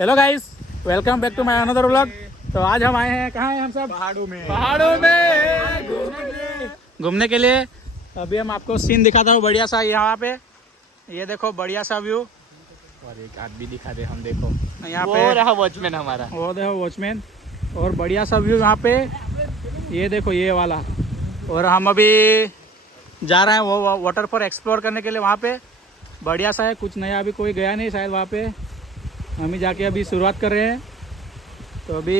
Hello guys, welcome back to my another vlog. तो आज हम आए हैं, कहाँ हैं हम सब? पहाड़ों में घूमने के लिए। अभी हम आपको सीन दिखाता हूँ बढ़िया सा यहाँ पे। ये देखो बढ़िया सा व्यू। और एक आदमी दिखा दे, हम देखो यहाँ पे रहा वॉचमैन हमारा। वो देखो वॉचमैन। और बढ़िया सा व्यू यहाँ पे, ये देखो ये वाला। और हम अभी जा रहे हैं वो वाटर पर एक्सप्लोर करने के लिए। वहाँ पे बढ़िया सा है, कुछ नया अभी कोई गया नहीं शायद वहाँ पे। हम ही जाके अभी शुरुआत कर रहे हैं। तो अभी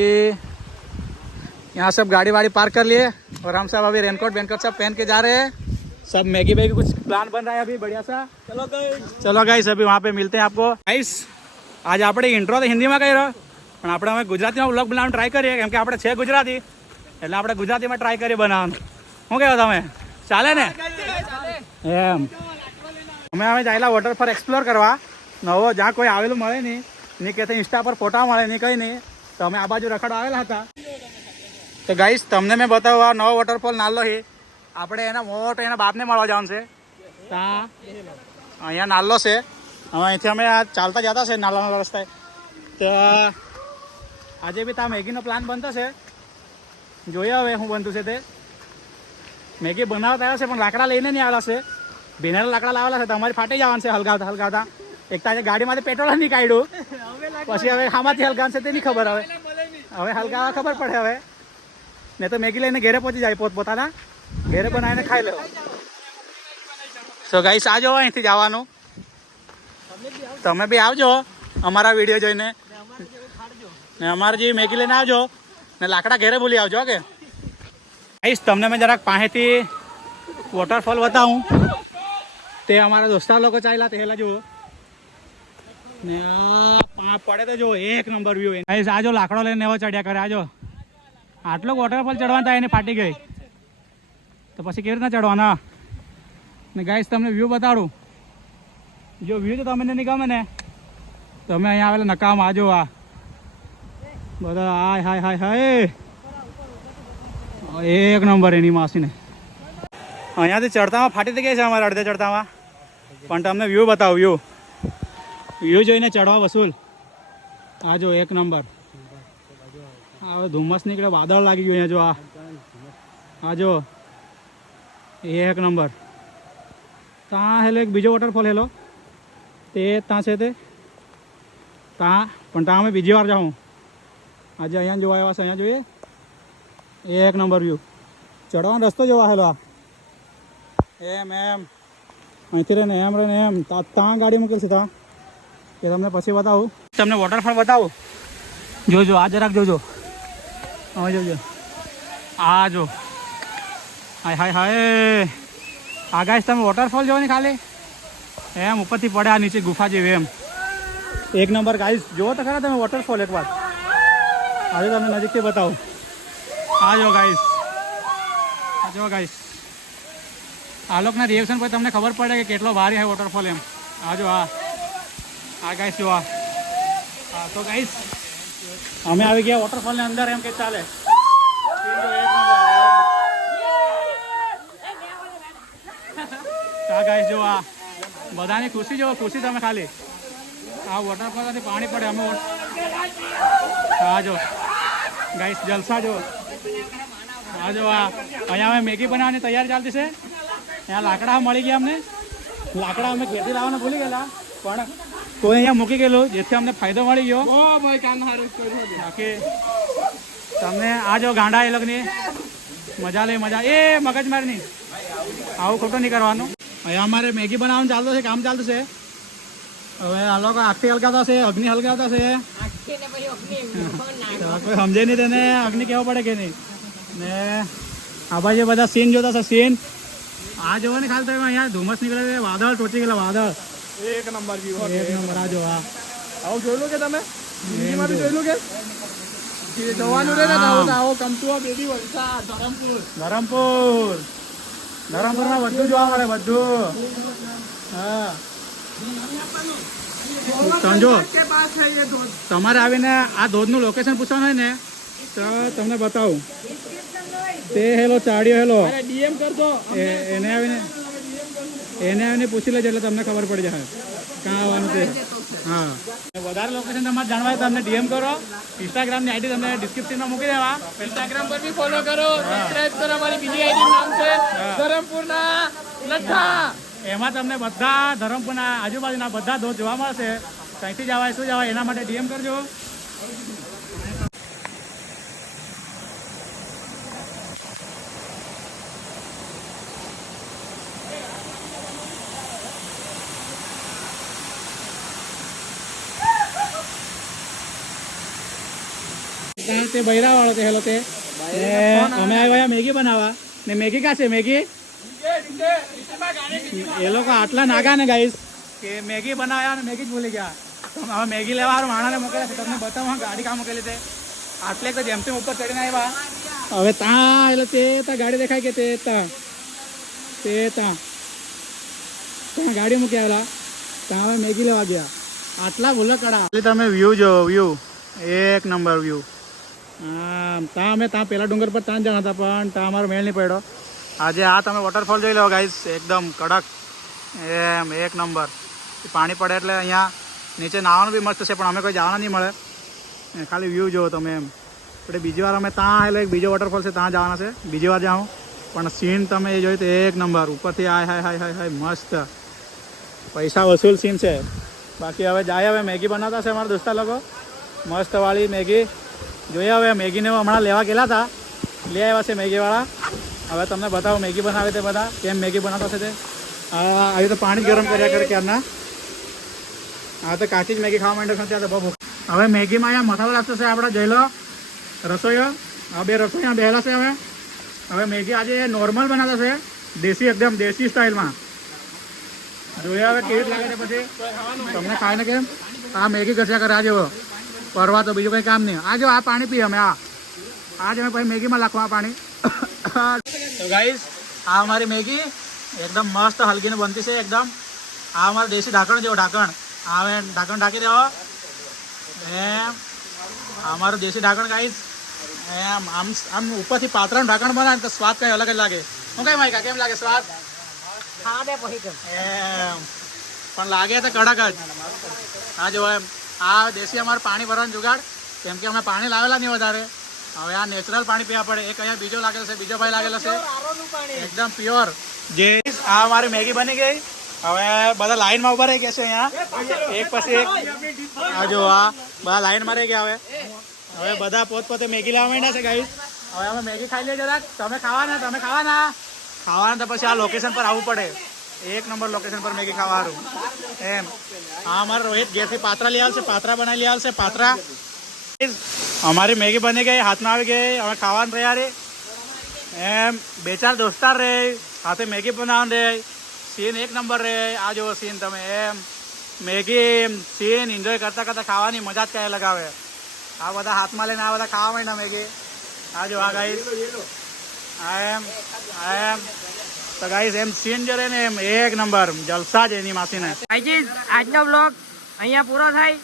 यहाँ सब गाड़ी वाड़ी पार्क कर लिए और हम सब अभी रेनकोट वेनकोट सब पहन के जा रहे हैं। सब मैगी वैगी कुछ प्लान बन रहा है अभी बढ़िया सा। चलो गाइस, अभी वहाँ पे मिलते हैं आपको। गाइस, आज આપણે ઇન્ટ્રો તો હિન્દીમાં કર્યો, પણ આપણે હવે ગુજરાતીમાં વ્લોગ બનાવવાનું ટ્રાય કરીએ, કેમ કે આપણે છે ગુજરાતી, એટલે આપણે ગુજરાતીમાં ટ્રાય કરીએ બનાવવાનું. શું કહેવો તમે? ચાલે ને? એમ અમે હવે જાયેલા વોટર પર એક્સપ્લોર કરવા. નવો જ્યાં કોઈ આવેલું મળે નહીં, નહીં કે ઇન્સ્ટા પર ફોટા મળે નહીં, કંઈ નહીં. તો અમે આ બાજુ રખડવા આવેલા હતા. તો ગાઈસ, તમને મેં બતાવ્યું આ નવો વોટરફોલ નાલો છે. આપણે એના મોટો એના બાપને મળવા જવાનું છે. ત્યાં અહીંયા નાલો છે. હવે અહીંથી અમે આ ચાલતા જતા છે નાલા નાલા રસ્તે. તો આજે બી ત્યાં મેગીનો પ્લાન બનતો છે. જોઈએ હવે શું બનતું છે તે. મેગી બનાવતા આવ્યા છે પણ લાકડા લઈને નહીં આવેલા છે. ભીનેલા લાકડા લાવેલા છે, તમારી ફાટી જવાનું છે હલગાવતા હલગાવતા. એક તાજે ગાડીમાંથી પેટ્રોલ નહીં કાઢ્યું, પછી હવે આમાંથી હલગાવશે તે નહીં ખબર. હવે હલગાવા ખબર પડે હવે. ને તો મેગી લઈને ઘેરે પહોંચી જાય પોતાના ઘેરે બનાવીને ખાઈ લેવો. સો ગાઈસ, આજો અહીંથી જવાનું. તમે બી આવજો અમારા વિડીયો જોઈને, ને અમારે જે મેગી લઈને આવજો, ને લાકડા ઘેરે ભૂલી આવજો. કે ગાઈસ, તમને મેં જરાક પાસેથી વોટરફોલ બતાવું. તે અમારા દોસ્તાર લોકો ચાલ્યા તેલા જુઓ ને પડે તો જો એક નંબર વ્યૂ. ગાઈસ, આજો લાકડો લઈને એવો ચડ્યા કરે. આજો આટલો વોટરફોલ ચડવાનું થાય એને ફાટી ગઈ તો પછી કેવી રીતના ચડવાના. ને ગાઈસ, તમને વ્યૂ બતાડું. જો વ્યૂ તો તમને નહીં ગમે ને, તમે અહીંયા આવેલા નકામ. આજો આ બધા હાય હાય હાય હાય, એક નંબર એની માસીને. અહીંયાથી ચડતામાં ફાટી તો ગઈ છે અમારા અડધે ચડતામાં, પણ તમને વ્યૂ બતાવું. વ્યૂ જોઈને ચડવા વસૂલ. આ જો એક નંબર. હવે ધુમ્મસ નીકળે, વાદળ લાગી ગયું અહીંયા. જો આ જો એક નંબર. ત્યાં હેલો એક બીજો વોટરફોલ હેલો, તે ત્યાં છે તે ત્યાં, પણ ત્યાં અમે બીજી વાર જાઉં. આજે અહીંયા જોવા આવ્યા છે. અહીંયા જોઈએ એક નંબર વ્યૂ. ચડવાનો રસ્તો જોવા હેલો. આ એમ અહીંથી રહીને એમ રહીને એમ ત્યાં ગાડી મૂકેલ છે. ત્યાં એ તમને પછી બતાવું. તમને વોટરફોલ બતાવું. જોજો આ જરાક જોજો. હવે જોજો આ જો. હાય હાય હાય. આ ગાઈસ, તમે વોટરફોલ જોવો ને ખાલી એમ ઉપરથી પડે આ નીચે ગુફા જેવી એમ. એક નંબર ગાઈસ. જોવો તો ખરા તમે વોટરફોલ એક વાર. આજે તમને નજીકથી બતાવું. આ જો ગાઈસ, આ જો ગાઈસ. આ લોકોના રિએક્શન પર તમને ખબર પડે કે કેટલો ભારે છે વોટરફોલ એમ. આ જો આ ગાઈસ જો આ. તો ગાઈસ, અમે આવી ગયા વોટરફોલની અંદર. એમ કે ચાલે ગાઈસ. જો આ બધાની ખુશી જો ખુશી. તમે ખાલી આ વોટરફોલમાંથી પાણી પડે. અમે આ જો ગાઈસ જલસા જો. આ જો આ અહીંયા અમે મેગી બનાવવાની તૈયારી ચાલતી છે. અહીંયા લાકડા મળી ગયા અમને. લાકડા અમે ખેતી લાવવાનું ભૂલી ગયેલા, પણ કોઈ અહીંયા મૂકી ગયેલું જેથી અમને ફાયદો મળી ગયો. બાકી તમને આ જો ગાંડા એ લોકોની મજા લે મજા. એ મગજમારી નહીં, આવું ખોટું નહીં કરવાનું. અહીંયા અમારે મેગી બનાવવાનું ચાલતું છે, કામ ચાલતું છે. હવે આ લોકો આખી હલગાવતા છે, અગ્નિ હલગાવતા છે. કોઈ સમજે નહીં તેને અગ્નિ કહેવો પડે કે નહીં. ને આ બાજુ બધા સીન જોતા છે. સીન આ જોવો ને ખાલી. તમે અહીંયા ધુમ્મસ નીકળે છે, વાદળ ટોચી ગયેલા વાદળ. એક નંબર વ્યૂ. એક નંબર. આ જો આ આવું જોયેલું કે તમે જોયેલું કે જવાનું રે ને આવો કમતું બેબી વલસાડ ધરમપુર. ધરમપુરમાં બધું જોવા મળે, બધું. હા સમજો. તમારે આવીને આ ધોધનું લોકેશન પૂછવાનું હોય ને તો તમને બતાવું. તે હેલો ચાડિયો હેલો ડીએમ કરજો. એને આવીને પૂછી લેજો એટલે તમને ખબર પડી જાય ક્યાં આવવાનું છે. હા વધારે લોકેશન તમારે જાણવા હોય તો અમને ડીએમ કરો. ઇન્સ્ટાગ્રામની આઈડી તમને ડિસ્ક્રિપ્શનમાં મૂકી દેવા. ઇન્સ્ટાગ્રામ પર બી ફોલો કરો, સબસ્ક્રાઇબ કરો. અમારી બીજી આઈડી નામ છે ધરમપુરના લઠ્ઠા. એમાં તમને બધા ધરમપુરના આજુબાજુના બધા ધોધ જોવા મળશે. ક્યાંથી જવાય શું જવાય એના માટે ડીએમ કરજો. તે બૈરા વાળો તે હેલો તે અમે આવ્યા મેગી બનાવવા ને મેગી કા છે મેગી એ લોકો આટલા નાગા ને ગાઈસ કે મેગી બનાવ્યા અને મેગી જ ભૂલી ગયા. હવે મેગી લેવા સારું માણાને મોકલ્યા છે. તમને બતાવો ગાડી કામ મૂકેલી તે આટલે તો જેમ તેમ ઉપર ચડીને આવ્યા. હવે ત્યાં એટલે તે ત્યાં ગાડી દેખાય કે તે ત્યાં ગાડી મૂકી આવેલા ત્યાં હવે મેગી લેવા ગયા. આટલા ભૂલો કડા તમે વ્યૂ જો વ્યૂ એક નંબર વ્યૂ. ત્યાં અમે ત્યાં પેલા ડુંગર પર ત્યાં જણા હતા પણ ત્યાં અમારો મેળ નહીં પડ્યો. આજે આ તમે વોટરફોલ જોઈ લો ગાઈસ એકદમ કડક એમ એક નંબર. પાણી પડે એટલે અહીંયા નીચે નાહવાનું બી મસ્ત છે પણ અમે કોઈ જવાના નહીં મળે. ખાલી વ્યૂ જુઓ તમે એમ. એટલે બીજી વાર અમે ત્યાં એટલે એક બીજો વોટરફોલ છે ત્યાં જવાના છે. બીજી વાર જાઉં પણ સીન તમે એ જોઈ તો એક નંબર ઉપરથી હાય હાય હાય હાય હાય મસ્ત પૈસા વસૂલ સીન છે. બાકી હવે જાય હવે મેગી બનાવતા છે અમારા દોસ્તા લોકો મસ્તવાળી મેગી. જોઈએ હવે મેગીને હમણાં લેવા ગયેલા હતા લઈ આવ્યા છે મેગીવાળા. હવે તમને બતાવો મેગી બનાવે તે બધા કેમ મેગી બનાવતા છે તે. આવી તો પાણી ગરમ કર્યા કરે ક્યારના. હા તો કાચી જ મેગી ખાવા માંડે છે ત્યાં તો બહુ. હવે મેગીમાં અહીંયા મસાલો લાગતો છે આપણા જઈ લો રસોઈઓ. આ બે રસોઈયા બેહેલા છે. હવે મેગી આજે નોર્મલ બનાવતા છે દેશી એકદમ દેશી સ્ટાઇલમાં. જોઈએ હવે કેવી લાગે છે પછી તમને ખાઈને કેમ. આ મેગી ઘસ્યા કરે આ જેવો પરવા તો બીજું કંઈ કામ નહીં. આ જો આ પાણી પીએ અમે આ જ અમે પછી મેગીમાં નાખવા પાણી. તો ગાઈસ આ અમારી મેગી એકદમ મસ્ત હલકીને બનતી છે એકદમ. આ અમારું દેશી ઢાંકણ જેવો ઢાંકણ. આ હવે ઢાંકણ ઢાંકી દેવો એમ. અમારું દેશી ઢાંકણ ગાઈસ એમ આમ ઉપરથી પાત્રાનું ઢાંકણ બનાવે તો સ્વાદ કંઈ અલગ જ લાગે. શું કઈ માયકા કેમ લાગે સ્વાદ એમ પણ લાગે તો કડક જ. આ જો એમ આ દેશી અમારું પાણી ભરવાનું જુગાડ કેમ કે અમે પાણી લાવેલા નહીં વધારે. હવે આ નેચરલ પાણી પીવા પડે. એક અહીંયા બીજો લાગેલો છે બીજો ભાઈ લાગેલો છે એકદમ પ્યોર. જે આ અમારી મેગી બની ગઈ. હવે બધા લાઈનમાં ઉભા રહી ગયા છે અહીંયા એક પછી એક. આ જો આ બધા લાઈનમાં રહી ગયા. હવે બધા પોતપોતે મેગી લેવા માંડ્યા છે ગાઈસ. હવે અમે મેગી ખાઈ લઈએ જરાક. તમે ખાવાના તો પછી આ લોકેશન પર આવવું પડે. એક નંબર લોકેશન પર મેગી ખાવા સારું એમ. હા અમારે રોહિત ઘેરથી પાત્રા લઈ આવશે પાત્રા બનાવી લઈ આવશે પાત્રા. અમારી મેગી બની ગઈ હાથમાં આવી ગઈ. હવે ખાવાનું રહ્યા રે એમ. બે ચાર દોસ્તાર રહે સાથે મેગી બનાવવાનું રહે. સીન એક નંબર રહે. આ જુઓ સીન તમે એમ મેગી સીન એન્જોય કરતા કરતા ખાવાની મજા જ કાંઈ લગાવે. આ બધા હાથમાં લઈને આ બધા ખાવા માંડ્યા મેગી. આ જો આ ગાઈસ એમ તો ગાઈસ એમ સીન જે રહે ને એમ એક નંબર જલસા જ એની માસીને. આજનો બ્લોગ અહીંયા પૂરો થાય.